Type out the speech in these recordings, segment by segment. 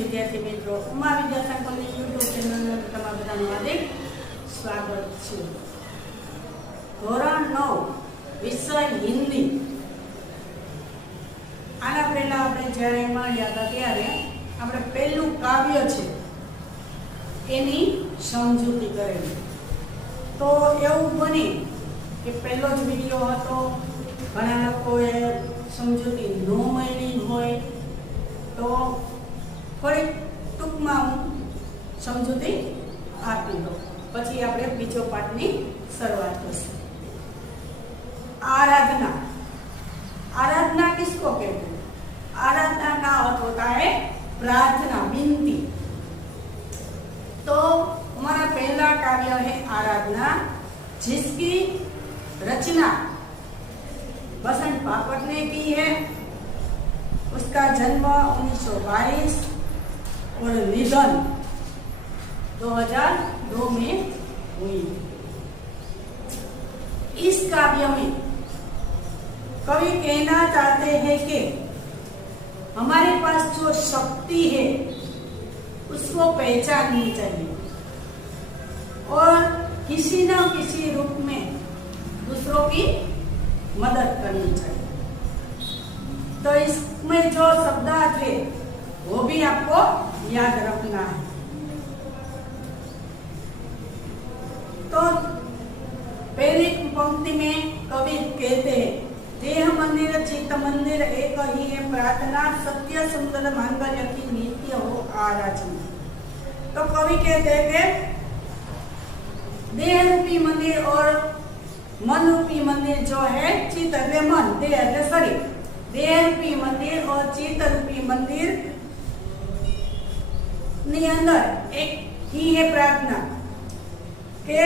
विद्यार्थी मित्रों, उमा विद्या संकुलनी YouTube channel में તમારા બધાનું હાર્દિક સ્વાગત છે। ધોરણ 9 વિષય હિન્દી। આના પહેલા આપણે જ્યારે મળ્યા હતા ત્યારે આપણે પહેલું કાવ્ય છે એની સમજૂતી કરેલી। તો એવું બને કે પહેલો જ વિડિયો હતો, ઘણા લોકોએ સમજૂતી ન મળી હોય, તો થોડી ટૂંકમાં હું સમજૂતી આપી દઉં, પછી આપણે બીજો પાઠની શરૂઆત કરીશું। आराधना। आराधना किसको कहते हैं? आराधना का अर्थ होता है प्रार्थना, विनती। तो हमारा पहला काव्य है आराधना, जिसकी रचना बसंत बापट ने की है। उसका जन्म 1922 और निधन 2002 में हुई। इस काव्य में कवि कहना चाहते हैं कि हमारे पास जो शक्ति है उसको पहचाननी चाहिए और किसी न किसी रूप में दूसरों की मदद करनी चाहिए। तो इसमें जो शब्द थे वो भी आपको याद रखना है। तो पहली पंक्ति में कवि कहते हैं, देह मंदिर चित्त मंदिर एक ही है प्रार्थना, सत्य सुंदर मांगल्य की नित्य हो आराधना। तो कवि कहते हैं कि देह रूपी मंदिर और मन रूपी मंदिर जो है, चित्त मन, देह शरीर, देह रूपी मंदिर और चित्त रूपी मंदिर ની અંદર એક ही है प्रार्थना के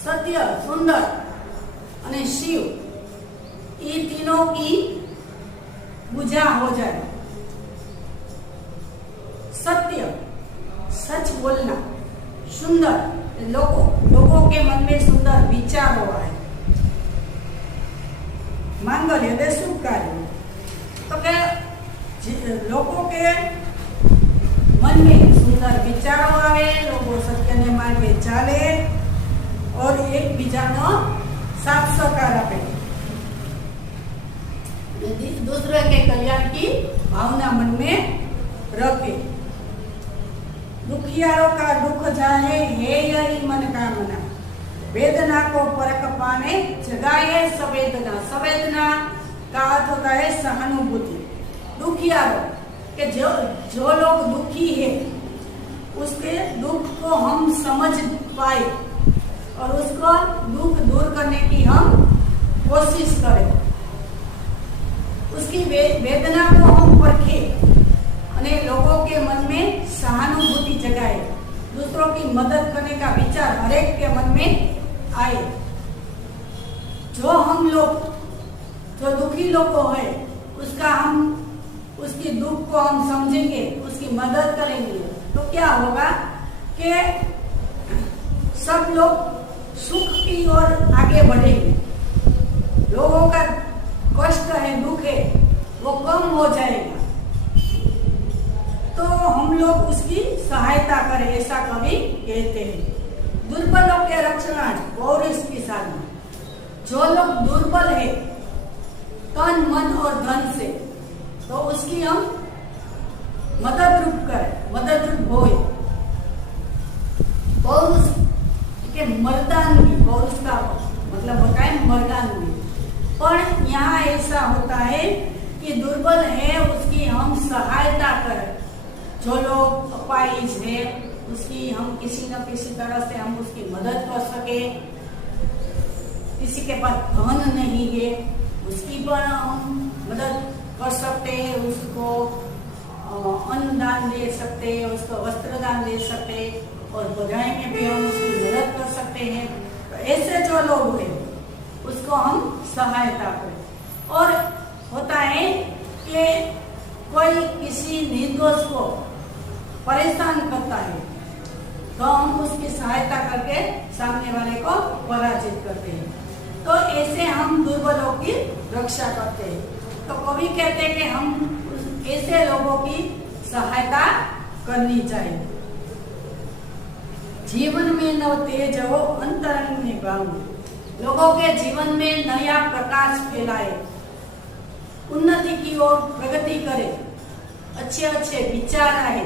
सत्य सुंदर અને शिव ये तीनों की बुझा हो जाए। सत्य सच बोलना, सुंदर लोगों के मन में सुंदर विचार हो आए, मांगल्य शुभ कार्य। तो क्या लोगों के मन में सुंदर विचारों आवे, लोगों सत्य ने मार्गे चाले और एक बीजानो साथ सहकार आपे, दूसरे के कल्याण की भावना मन में रखे। दुखियारों का दुख जाए है यही मन कामना, वेदना को परख पाने जगाए संवेदना। संवेदना का अर्थ होता है सहानुभूति। दुखियारों के जो लोग दुखी है उसके दुख को हम समझ पाए और उसको दुख दूर करने की हम कोशिश करें, उसकी वेदना को हम परखे और लोगों के मन में सहानुभूति जगाए, दूसरों की मदद करने का विचार हरेक के मन में आए। जो हम लोग जो दुखी लोग है उसकी दुख को हम समझेंगे, उसकी मदद करेंगे, तो क्या होगा कि सब लोग सुख की ओर आगे बढ़ेंगे। लोगों का कष्ट है, दुख है, वो कम हो जाएगा। तो हम लोग उसकी सहायता करें, ऐसा कवि कहते हैं। दुर्बलों के रक्षणार्थ पौरुष की साधना। जो लोग दुर्बल है तन मन और धन से, तो उसकी हम मदद रूप करें, मदद रूप होए। पौरुष के मर्दानगी, पौरुष का मतलब होता है मर्दानगी, पर यहाँ ऐसा होता है कि दुर्बल है उसकी हम सहायता करें। जो लोग अपाहिज है उसकी हम किसी न किसी तरह से हम उसकी मदद कर सके। किसी के पास धन नहीं है उसकी पर हम मदद कर सकते हैं, उसको अन्न दान दे सकते हैं, उसको वस्त्र दान दे सकते हैं और बुराई में भी हम उसकी मदद कर सकते हैं। तो ऐसे जो लोग हैं उसको हम सहायता करें। और होता है कि कोई किसी निर्दोष को परेशान करता है तो हम उसकी सहायता करके सामने वाले को पराजित करते हैं। तो ऐसे हम दुर्बलों की रक्षा करते हैं। तो कवि कहते हैं कि हम ऐसे लोगों की सहायता करनी चाहिए। जीवन में नव तेज हो अंतरंग में गाऊं, लोगों के जीवन में नया प्रकाश फैलाए, उन्नति की ओर प्रगति करे, अच्छे अच्छे विचार आए,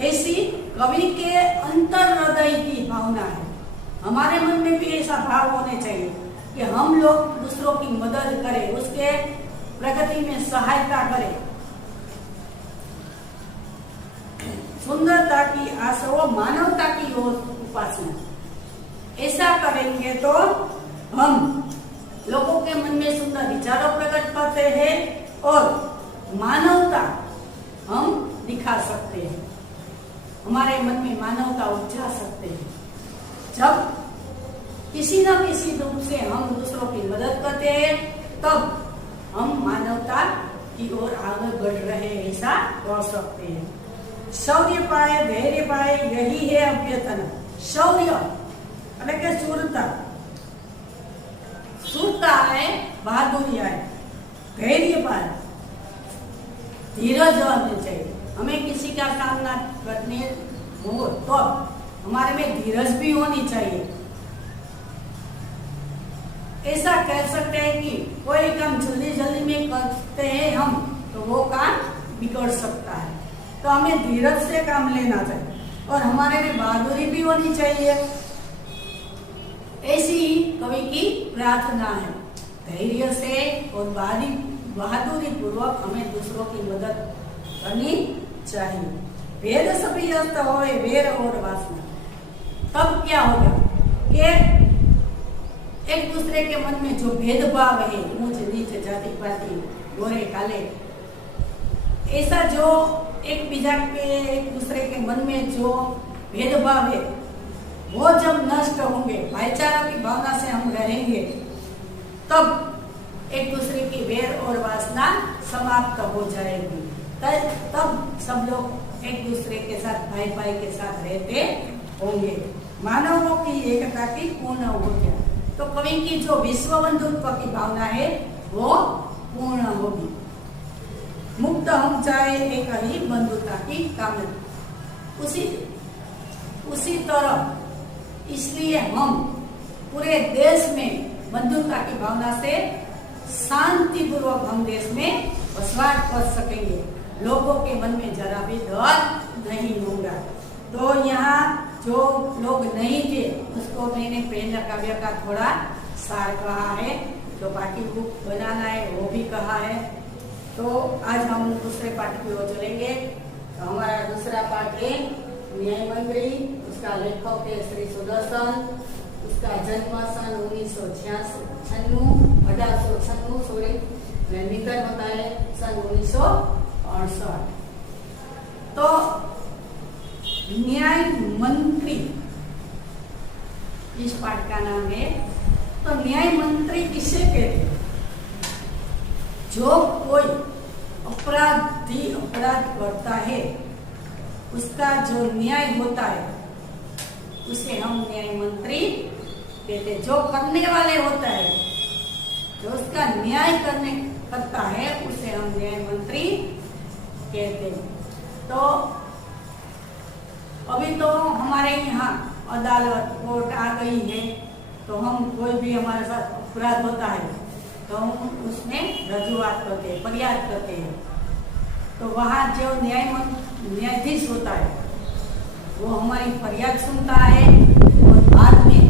ऐसी कवि के अंतर हृदय की भावना है। हमारे मन में भी ऐसा भाव होने चाहिए कि हम लोग दूसरों की मदद करें, उसके प्रगति में सहायता करें। सुंदरता की आशा व मानवता की ओर उपासना, ऐसा करेंगे तो हम लोगों के मन में सुंदर विचारों प्रकट करते हैं और मानवता हम दिखा सकते हैं, हमारे मन में मानवता उपजा सकते हैं। जब किसी न किसी रूप से हम दूसरों की मदद करते हैं तब हम मानवता की ओर आगे बढ़ रहे हैं, ऐसा कह सकते हैं। शौर्य पाए, धैर्य पाए, यही है अभ्यर्थना। शौर्य એટલે કે શૂરતા, शूरता है, बहादुरी है, धैर्य पाए, धीरज होनी चाहिए। हमें किसी का सामना करने हो तो हमारे में धीरज भी होनी चाहिए। ऐसा कह सकते हैं कि कोई काम जल्दी जल्दी में करते हैं हम तो वो काम बिगड़ सकता है, तो हमें धीरज से काम लेना चाहिए और हमारे में बहादुरी भी होनी चाहिए। ऐसी ही कवि की प्रार्थना है। धैर्य से और बहादुरी पूर्वक हमें दूसरों की मदद करनी चाहिए। भेद सभी अस्त होए, वेर और वासना, तब क्या होगा कि एक दूसरे के मन में जो भेदभाव है, ऊंच नीच, जाति पाति, गोरे काले, ऐसा जो एक दूसरे के मन में जो भेदभाव है वो जब नष्ट होंगे, भाईचारा की भावना से हम रहेंगे, तब एक दूसरे की वेर और वासना समाप्त हो जाएगी। तब सब लोग एक दूसरे के साथ भाई भाई के साथ रहते होंगे। मानवों की एकता की पूर्ण हो गया, तो कवि की जो विश्व बंधुत्व की भावना है वो पूर्ण होगी। मुक्त हम चाहे एक ही बंधुता की कामना, उसी तरह इसलिए हम पूरे देश में बंधुता की भावना से शांति पूर्वक हम देश में बसवाट कर सकेंगे, लोगों के मन में जरा भी डर नहीं होगा। तो यहाँ जो लोग नहीं थे उसको मैंने प्रेरणा काव्य का थोड़ा सार कहा है, जो बाकी बुक बनाना है वो भी कहा है। तो आज हम दूसरे पाठ की ओर चलेंगे। तो हमारा दूसरा पाठ है न्याय मंत्री, उसका लेखक है श्री सुदर्शन, उसका जन्म सन 1896 सॉरी, निधन होता है सन 1968। तो न्याय मंत्री इस पाठ का नाम है। तो न्याय मंत्री किसे कहते हैं? जो कोई अपराध करता है उसका जो न्याय होता है उसे हम न्याय मंत्री कहते हैं। जो करने वाले होता है, जो उसका न्याय करता है उसे हम न्याय मंत्री कहते हैं। तो अभी तो हमारे यहाँ अदालत कोर्ट आ गई है, तो हम कोई भी हमारे साथ अपराध होता है तो हम उसमें रजूआत करते हैं, फरियाद करते हैं। तो वहाँ जो न्यायाधीश होता है वो हमारी फरियाद सुनता है और बाद में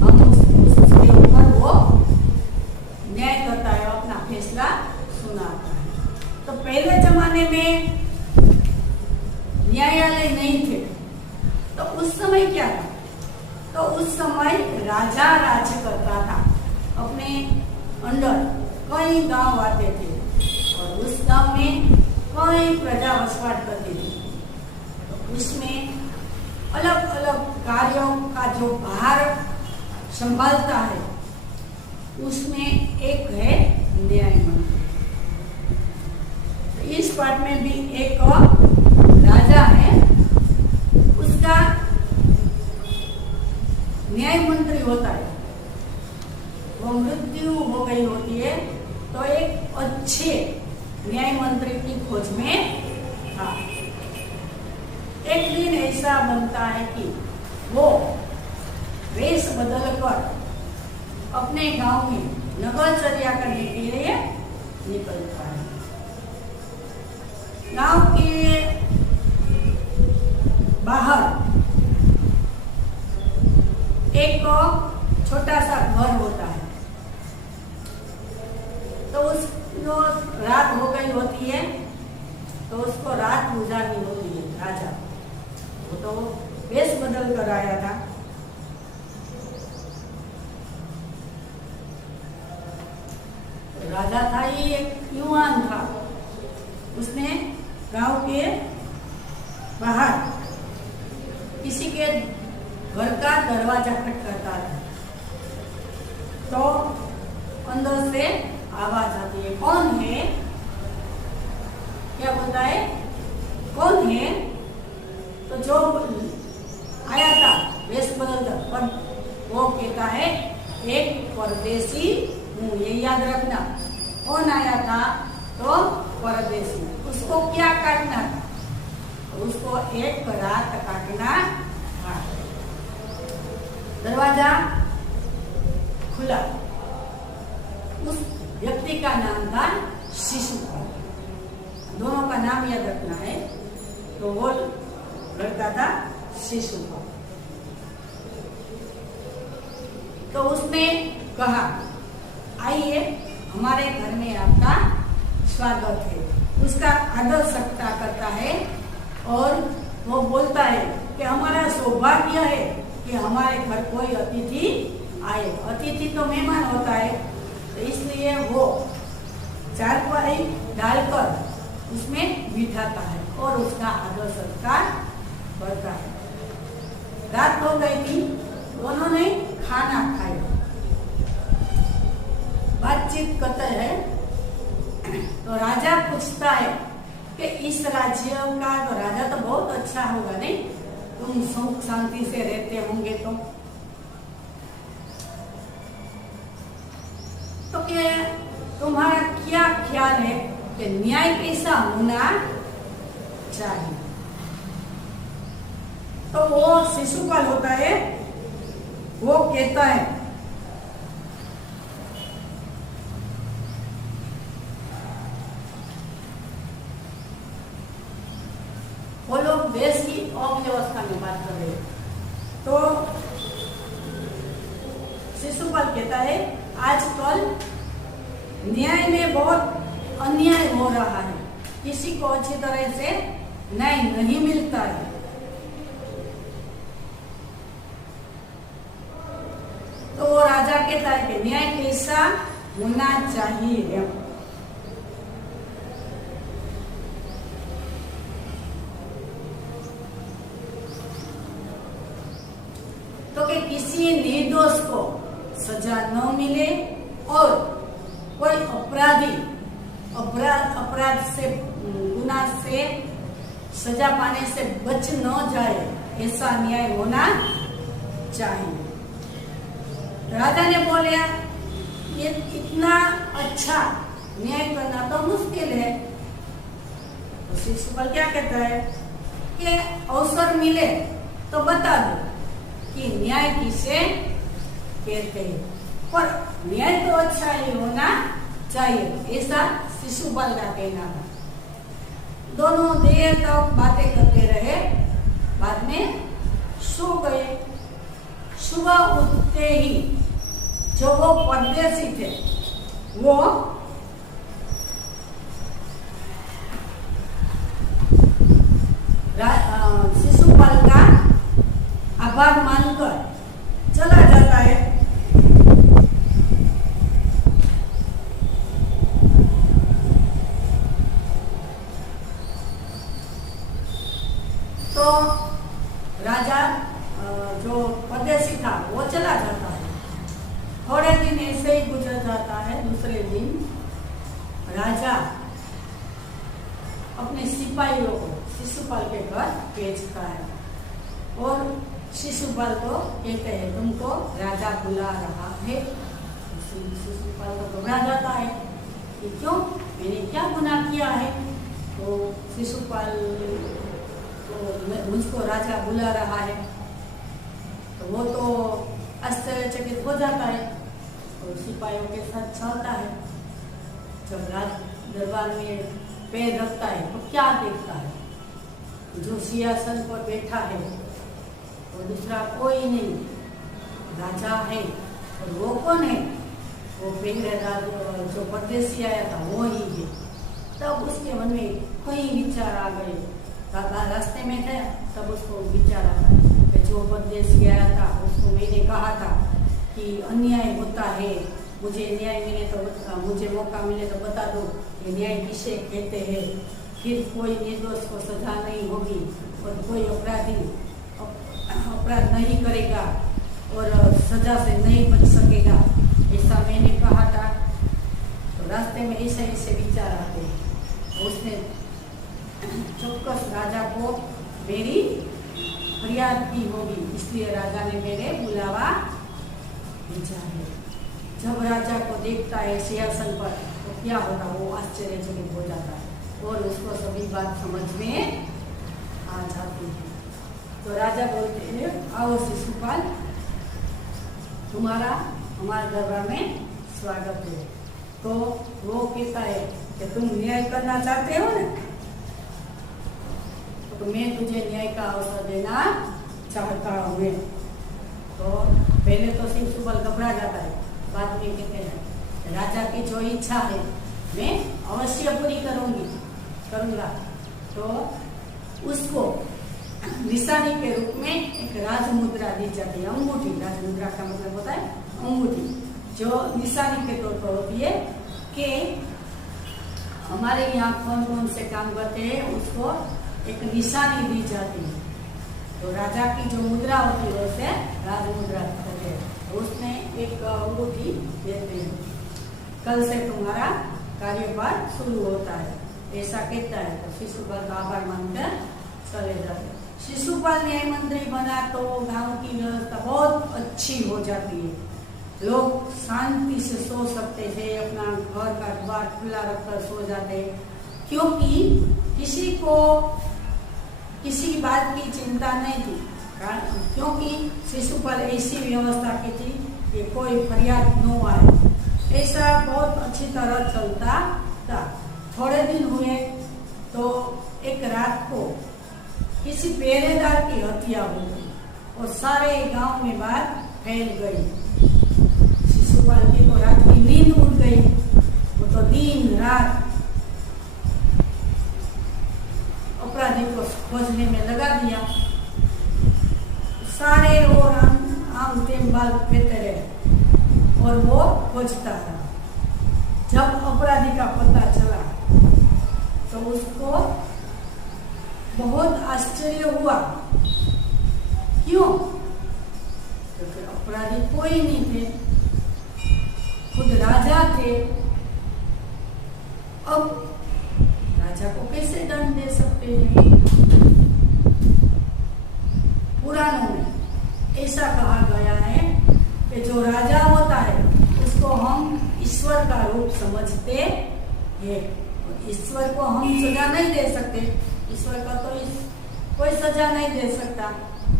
हम उसके ऊपर वो न्याय करता है, अपना फैसला सुनाता है। तो पहले जमाने में न्यायालय नहीं थे, तो उस समय क्या था? तो उस समय राजा राज्य करता था, अपने अंदर कई गांव आते थे और उस गांव में कई प्रजा वसवाट करती थी। तो उसमें अलग अलग कार्यों का जो भार संभालता है उसमें एक है न्याय मंत्री। तो इस पाठ में भी एक राजा है, उसका न्याय मंत्री होता है। वो मृत्यु हो गई होती है तो एक अच्छे न्याय मंत्री की खोज में था। एक दिन ऐसा बनता है कि वो वेश बदलकर अपने गांव में नगरचर्या करने के लिए निकलता है। गांव के बाहर एक छोटा सा घर होता है। तो उस जो रात हो गई होती है तो उसको रात गुजारनी होती है। राजा वो तो वेश बदल कर आया था। राजा था ही एक युवान था। उसने गांव के बाहर किसी के घर का दरवाजा खटखटाता है तो अंदर से आवाज आती है, कौन है? क्या बोलता है, कौन है? तो जो आया था वेश बदलकर, पर वो कहता है एक परदेसी हूँ। ये याद रखना, कौन आया था? तो परदेसी। उसको क्या काटना था? उसको एक रात काटना था। दरवाजा खुला। उस व्यक्ति का नाम था शिशुपाल। दोनों का नाम याद रखना है। तो वो लड़का था शिशुपाल। तो उसने कहा, आइए हमारे घर में आपका स्वागत है। उसका आदर सत्कार करता है और वो बोलता है कि हमारा सौभाग्य है कि हमारे घर कोई अतिथि आए। अतिथि तो मेहमान होता है, तो इसलिए वो चारपाई डालकर उसमें बिठाता है और उसका आदर सत्कार करता है। रात हो गई थी, दोनों ने खाना खाया। बातचीत करते हैं तो राजा पूछता है कि इस राज्य का तो राजा तो बहुत अच्छा होगा, नहीं? तुम सुख शांति से रहते होंगे तो क्या तुम्हारा क्या ख्याल है कि न्याय कैसा होना चाहिए? तो वो शिशुपाल होता है, वो कहता है, वो लोग देश की अव्यवस्था में बात कर रहे हैं। तो शिशुपाल कहता है, आजकल न्याय में बहुत अन्याय हो रहा है, किसी को अच्छी तरह से न्याय नहीं मिलता है। तो वो राजा कहता है कि न्याय कैसा होना चाहिए? तो कि किसी निर्दोष को सजा न मिले और कोई अपराध से गुनाह से सजा पाने से बच न जाए, ऐसा न्याय होना चाहिए। राजा ने बोला, ये इतना अच्छा न्याय करना तो मुश्किल है। तो शिशुपाल क्या कहता है कि अवसर मिले तो बता दो कि न्याय किसे कहते हैं, पर न्याय तो अच्छा ही होना चाहिए, ऐसा शिशुपाल का कहना था। दोनों देर तक बातें करते रहे, बाद में सो गए। सुबह उठते ही जो वो परदेसी थे वो शिशुपाल का आभार मानकर चला जाता है। तो राजा जो परदेसी था वो चला जाता है। थोड़े दिन ऐसे ही गुजर जाता है। दूसरे दिन राजा अपने सिपाहियों को शिशुपाल के घर भेजता है और शिशुपाल को कहते हैं, तुमको राजा बुला रहा है। शिशुपाल को घबरा जाता है कि क्यों? मैंने क्या गुनाह किया है? तो शिशुपाल तो मुझको राजा बुला रहा है, तो वो तो आश्चर्यचकित हो जाता है और सिपाहियों के साथ चलता है। जब राज दरबार में पैर रखता है तो क्या देखता है? जो सिंहासन पर बैठा है वो दूसरा कोई नहीं, राजा है। और वो कौन है? वो पहरेदार जो परदेसी आया था वो ही है। तब उसके मन में कई विचार आ गए। रास्ते में थे तब उसको विचार आता है कि जो परदेसी आया था उसको मैंने कहा था कि अन्याय होता है, मुझे न्याय मिले तो मुझे मौका मिले तो बता दो कि न्याय किसे कहते हैं। फिर कोई निर्दोष को सजा नहीं होगी और कोई अपराधी अपराध नहीं करेगा और सजा से नहीं बच सकेगा, ऐसा मैंने कहा था। तो रास्ते में ऐसे ऐसे विचार आते हैं। उसने चौक्कस राजा को मेरी फरियाद की होगी, इसलिए राजा ने मेरे बुलावा भेजा है। जब राजा को देखता है सिंहासन पर तो क्या होता, वो आश्चर्यचकित हो जाता है और उसको सभी बात समझ में आ जाती है। तो राजा बोलते हैं, आओ शिशुपाल, तुम्हारा हमारे दरबार में स्वागत है। तो वो कहता है कि तुम न्याय करना चाहते हो ना, तो मैं तुझे न्याय का अवसर देना चाहता हूँ। तो पहले तो शिशुपाल घबरा जाता है, बाद में कहते हैं राजा की जो इच्छा है मैं अवश्य पूरी करूंगा। तो उसको निशानी के रूप में एक राजमुद्रा दी जाती है, अंगूठी। राजमुद्रा का मतलब होता है अंगूठी, जो निशानी के तौर पर होती है कि हमारे यहाँ कौन कौन से काम करते हैं उसको एक निशानी दी जाती है। तो राजा की जो मुद्रा होती है उसे राजमुद्रा कहते हैं। तो उसमें एक अंगूठी देते हैं, कल से तुम्हारा कार्यभार शुरू होता है, ऐसा कहता है। तो शिशुपाल का आभार मानकर चले जाते। शिशुपाल न्याय मंत्री बना तो गांव की व्यवस्था बहुत अच्छी हो जाती है। लोग शांति से सो सकते थे, अपना घर का द्वार खुला रखकर सो जाते, क्योंकि किसी को किसी बात की चिंता नहीं थी। क्योंकि शिशुपाल ऐसी व्यवस्था की थी कि कोई फरियाद न आए, ऐसा बहुत अच्छी तरह चलता था। थोड़े दिन हुए तो एक रात को किसी पहरेदार की हत्या हो गई और सारे गांव में बात फैल गई। शिशुपाल की तो रात की नींद उड़ गई, वो तो दिन रात अपराधी को खोजने में लगा दिया। सारे और आम तेम बाल फेंकते रहे और वो खोजता रहा। जब अपराधी का पता चला तो उसको बहुत आश्चर्य हुआ। क्यों? क्योंकि अपराधी कोई नहीं थे, खुद राजा थे। अब राजा को कैसे दंड दे सकते हैं? पुराणों में ऐसा कहा गया है कि जो राजा होता है उसको हम ईश्वर का रूप समझते हैं। ईश्वर को हम सजा नहीं दे सकते, ईश्वर का तो कोई सजा नहीं दे सकता,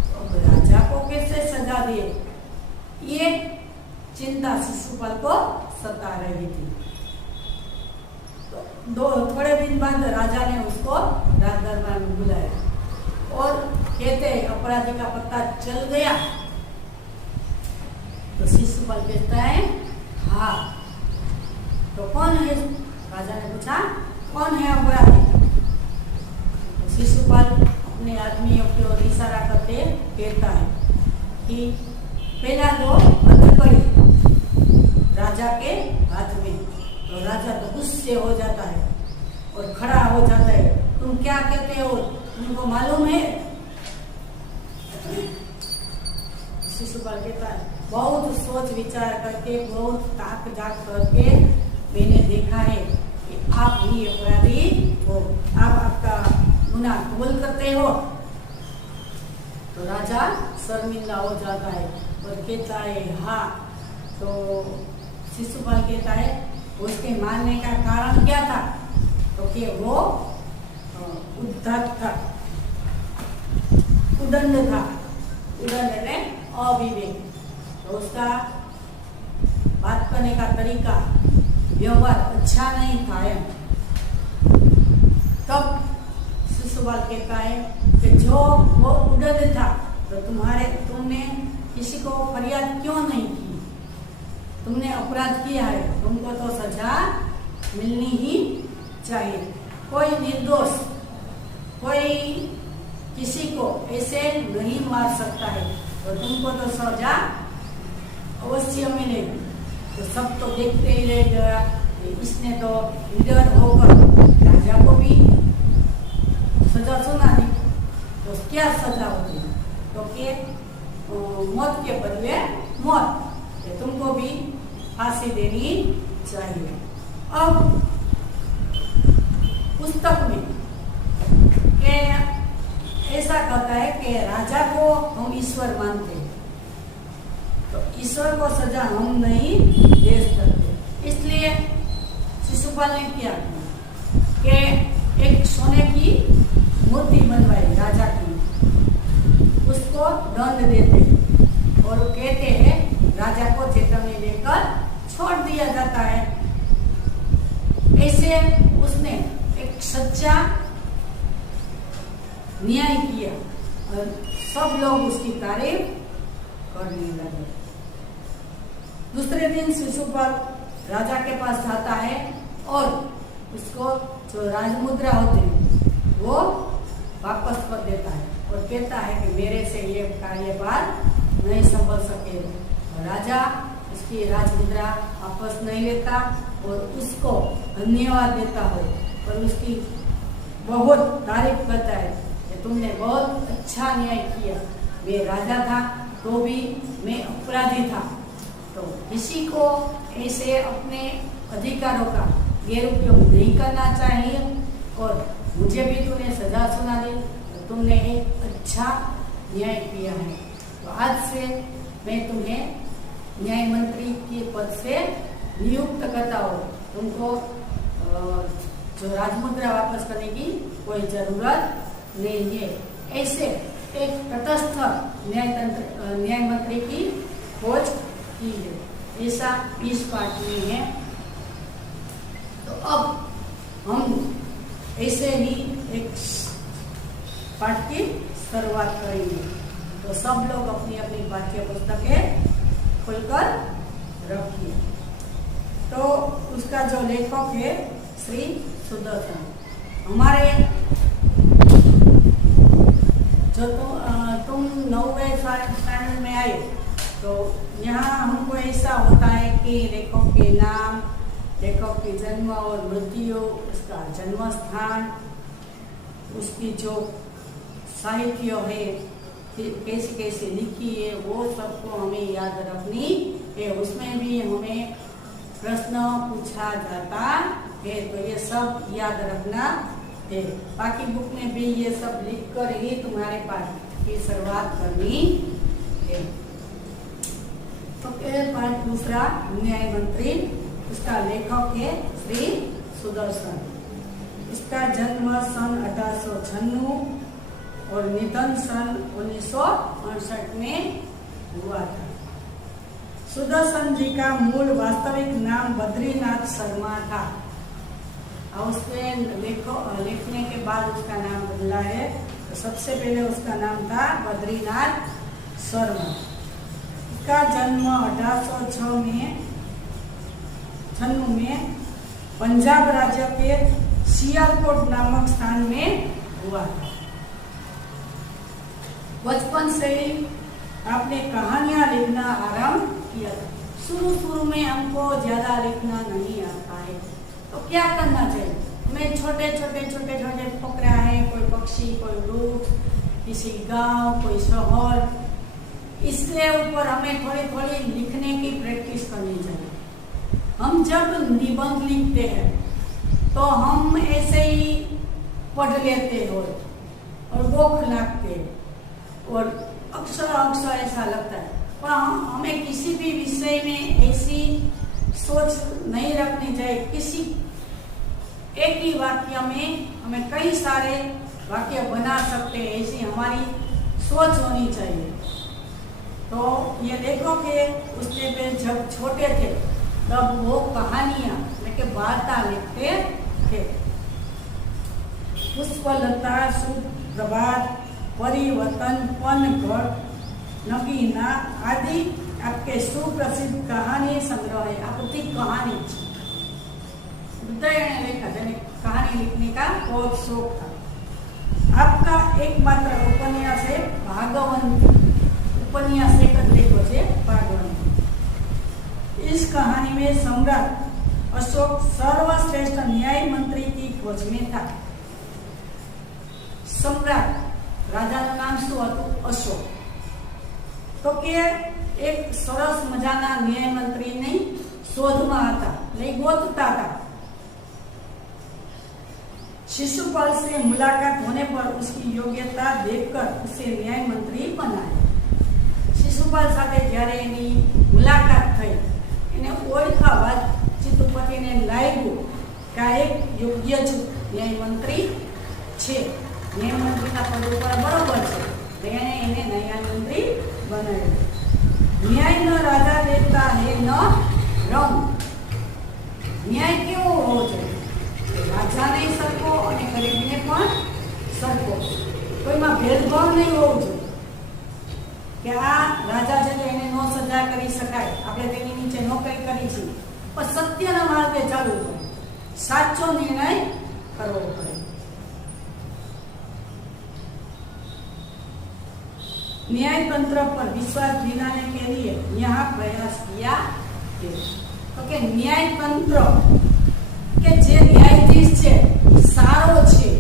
तो राजा को कैसे सजा दिए, ये चिंता शिशुपाल को सता रही थी। तो थोड़े दिन बाद राजा ने उसको राज दरबार में बुलाया और कहते अपराधी का पता चल गया। तो शिशुपाल कहता है हाँ। तो कौन है? राजा ने पूछा कौन है अपराधी? तो शिशुपाल अपने आदमियों की ओर इशारा करते कहता है कि पहला तो हथकड़ी राजा के हाथ में। तो राजा तो गुस्से हो जाता है और खड़ा हो जाता है, तुम क्या कहते हो, तुमको मालूम है? शिशुपाल कहता है बहुत सोच विचार करके, बहुत ताक झाक करके मैंने देखा है कि आप ही अपराधी हो, आप आपका गुनाह कबूल करते हो। तो राजा शर्मिंदा हो जाता है और कहता है हाँ। तो शिशुपाल कहता है उसके मारने का कारण क्या था? तो कि वो उद्धत था, उदंड था। उदंड है अविवेक। तो उसका बात करने का तरीका, व्यवहार अच्छा नहीं था। तब शिशुपाल कहता है कि जो वो उदंड था तो तुमने किसी को फरियाद क्यों नहीं की? तुमने अपराध किया है, तुमको तो सजा मिलनी ही चाहिए। कोई निर्दोष, कोई किसी को ऐसे नहीं मार सकता है, तो तुमको तो सजा अवश्य मिलेगी। तो सब तो देखते ही रह गया, इसने तो निडर होकर राजा को भी सजा सुना दी। तो क्या सजा होती है? तो कि मौत के बदले मौत, तुमको भी फांसी देनी चाहिए। अब पुस्तक में ऐसा कहता है कि राजा को हम ईश्वर मानते हैं, तो ईश्वर को सजा हम नहीं दे सकते। इसलिए शिशुपाल ने क्या किया कि एक सोने की मूर्ति बनवाई राजा की, उसको दंड देते और कहते हैं राजा को चेतावनी देकर छोड़ दिया जाता है। ऐसे उसने एक सच्चा न्याय किया और सब लोग उसकी तारीफ करने लगे। दूसरे दिन शिशुपाल राजा के पास जाता है और उसको जो राजमुद्रा होते हैं वो वापस कर देता है और कहता है कि मेरे से ये कार्यभार नहीं संभल सके। राजा उसकी राजमुद्रा वापस नहीं लेता और उसको धन्यवाद देता है और उसकी बहुत तारीफ करता है कि तुमने बहुत अच्छा न्याय किया। मैं राजा था तो भी मैं अपराधी था, तो किसी को ऐसे अपने अधिकारों का दुरुपयोग नहीं करना चाहिए और मुझे भी तूने सजा सुना दी, तो तुमने एक अच्छा न्याय किया है। तो आज से मैं तुम्हें न्याय मंत्री के पद से नियुक्त करता हूँ। तुमको जो राजमुद्रा वापस करने की कोई जरूरत नहीं है। ऐसे एक तटस्थ न्याय मंत्री की खोज की है, ऐसा इस पाठ में है। तो अब हम ऐसे ही एक पाठ की शुरुआत करेंगे। तो सब लोग अपनी अपनी पाठ्य पुस्तकें खोलकर रखिए। तो उसका जो लेखक है श्री सुदर्शन। हमारे जो तुम 9वें स्टैंडर्ड में आए तो यहाँ हमको ऐसा होता है कि लेखक के नाम, लेखक के जन्म और मृत्यु, उसका जन्म स्थान, उसकी जो साहित्य है कैसे कैसे लिखी है वो सबको हमें याद रखनी है। उसमें भी हमें प्रश्न पूछा जाता है, तो ये सब याद रखना है। बाकी बुक में भी ये सब लिखकर ही तुम्हारे पाठ की शुरुआत करनी है। तो पाठ दूसरा, न्याय मंत्री, उसका लेखक है श्री सुदर्शन। इसका जन्म सन 1896 और निधन सन 1968 में हुआ था। सुदर्शन जी का मूल वास्तविक नाम बद्रीनाथ शर्मा था और उसने लिखने के बाद उसका नाम बदला है। तो सबसे पहले उसका नाम था बद्रीनाथ शर्मा। इसका जन्म 1896 में पंजाब राज्य के सियालकोट नामक स्थान में हुआ था। बचपन से ही आपने कहानियां लिखना आरंभ किया था। शुरू में हमको ज्यादा लिखना नहीं आता है, तो क्या करना चाहिए? हमें छोटे छोटे फकरा है, कोई पक्षी, कोई वृक्ष, किसी गांव, कोई शहर, इसके ऊपर हमें थोड़ी लिखने की प्रैक्टिस करनी चाहिए। हम जब निबंध लिखते हैं तो हम ऐसे ही पढ़ लेते हो और गोख लगते हैं और अक्सर ऐसा लगता है, पर हमें किसी भी विषय में ऐसी सोच नहीं रखनी चाहिए। किसी एक ही वाक्य में हमें कई सारे वाक्य बना सकते हैं, ऐसी हमारी सोच होनी चाहिए। तो ये देखो कि उसके पे जब छोटे थे तब वो कहानियां लेके वार्ता लिखते थे। पुष्पलता, सुप्रभात, परिवर्तन, पनघट, नगीना आदि आपके सुप्रसिद्ध कहानी संग्रह है। आप बड़ी कहानी लिखा था, कहानी लिखने का बहुत शौक था। आपका एकमात्र उपन्यास है भागवंती। उपन्यास एक लिखो है भागवंती। इस कहानी में सम्राट अशोक सर्वश्रेष्ठ न्याय मंत्री की खोज में था। सम्राट राजा नाम शू हतुं? अशोक। तो के एक सरस मजाना न्याय मंत्री ने शोध में था, नहीं गोतता था। शिशुपाल से मुलाकात होने पर उसकी योग्यता देखकर उसे न्याय मंत्री बनाया। शिशुपाल साथे ज्यारे एनी मुलाकात थई, एने ओळखा वातचीत उपरथी लाग्युं के आ एक योग्य न्याय मंत्री छे, न्याय मंत्रीना पद पर बरोबर छे, तेणे एने न्याय मंत्री बनाव्यो। न्याय न राजा देता है न रंग। न्याय केवो होवो जोईए? राजा ने सरखो और गरीब ने पण सरखो, कोई में भेदभाव नहीं होवो जोईए कि आ राजा छे तो एने नो सजा करी शकाय, आपणे तेनी नीचे नौकरी करी छे, पण सत्यना मार्गे चालવું પડે, साचो निर्णय करवो પડે। न्याय तंत्र पर विश्वास दिलाने के लिए यहाँ प्रयास किया है। तो के न्याय तंत्र के जे न्यायाधीश छे सारो छे,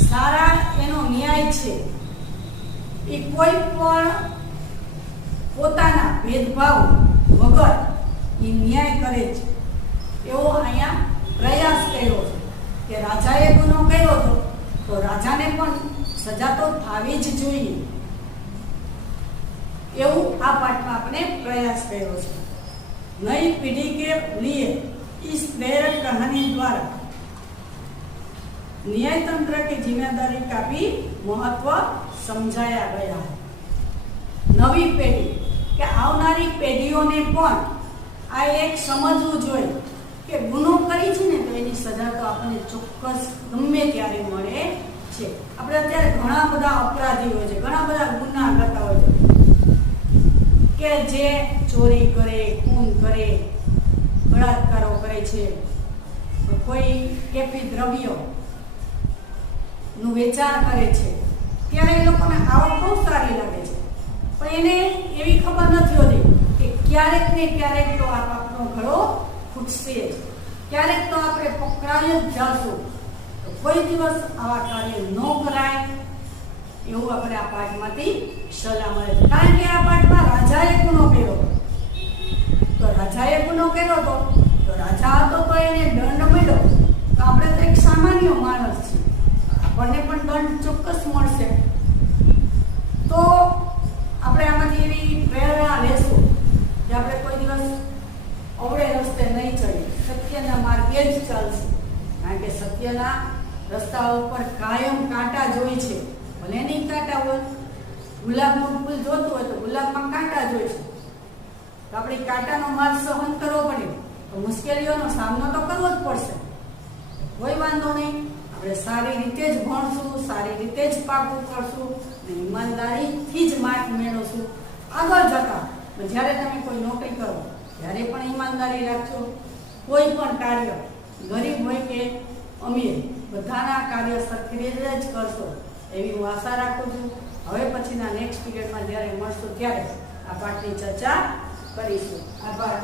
सारा एनो न्याय छे, ए कोई पण पोताना भेदभाव वगर ए न्याय करे छे एवो अहींया प्रयास कर्यो छे के राजाए गुनो कर्यो तो राजाने पण सजा तो थावी ज जोईए, एवं आ पाठ में आपने प्रयास कर्यो छे। नई पीढ़ी के लिए इस प्रेरक कहानी द्वारा न्याय तंत्र की जिम्मेदारी का भी महत्व समझाया गया है। नवी पेढ़ी के आवनारी पेढ़ीओ ने पण आ एक समझवू जोईए के गुनो करी छे ने तो एनी सजा तो आपने चोक्कस गमे त्यारे मळे छे। आपणे अत्यारे घणा बधा अपराधी होय छे, घणा बधा गुना करता होय छे के जे चोरी करे, खून करे, बलात्कारो करे छे, कोई केफी द्रव्यो નું વેચાણ કરે છે, ત્યારે એ લોકોને આવક બહુ સારી લાગે છે, પણ એને એવી ખબર નથી હોતી કે ક્યારેક ને ક્યારેક તો આ પાપનો ઘડો ફૂટશે જ, ક્યારેક તો આપણે પકડાઈ જ જશું, તો કોઈ દિવસ આવા કાર્ય ન કરાય એવું આપણે આ પાઠમાંથી સલાહ મળે છે। કારણ કે આ પાઠમાં રાજાએ ગુનો કર્યો, તો રાજાએ ગુનો કર્યો તો રાજા હતો તો એને દંડ મળ્યો, તો આપણે તો એક સામાન્ય માણસ છીએ, આપણને પણ દંડ ચોક્કસ મળશે। તો આપણે આમાંથી એવી પ્રેરણા લેશું કે આપણે કોઈ દિવસ અવળે રસ્તે નહીં ચડીએ, સત્યના માર્ગે જ ચાલશું, કારણ કે સત્યના રસ્તા ઉપર કાયમ કાંટા જ હોય છે। ભલે નહીં કાંટા હોય, ગુલાબનું ફૂલ જોતું હોય તો ગુલાબમાં કાંટા જ હોય છે, તો આપણે કાંટાનો માર્ગ સહન કરવો પડે, તો મુશ્કેલીઓનો સામનો તો કરવો જ પડશે। કોઈ વાંધો નહીં, આપણે સારી રીતે જ ભણશું, સારી રીતે જ પાકું કરશું અને ઈમાનદારીથી જ માર્ક મેળવશું આગળ જતા। જ્યારે તમે કોઈ નોકરી કરો ત્યારે પણ ઈમાનદારી રાખજો, કોઈ પણ કાર્ય ગરીબ હોય કે અમીર બધાના કાર્ય સરખી રીતે જ કરશો એવી હું આશા રાખું છું। હવે પછીના નેક્સ્ટ પીરિયડમાં જ્યારે મળશું ત્યારે આ પાઠની ચર્ચા કરીશું। આભાર।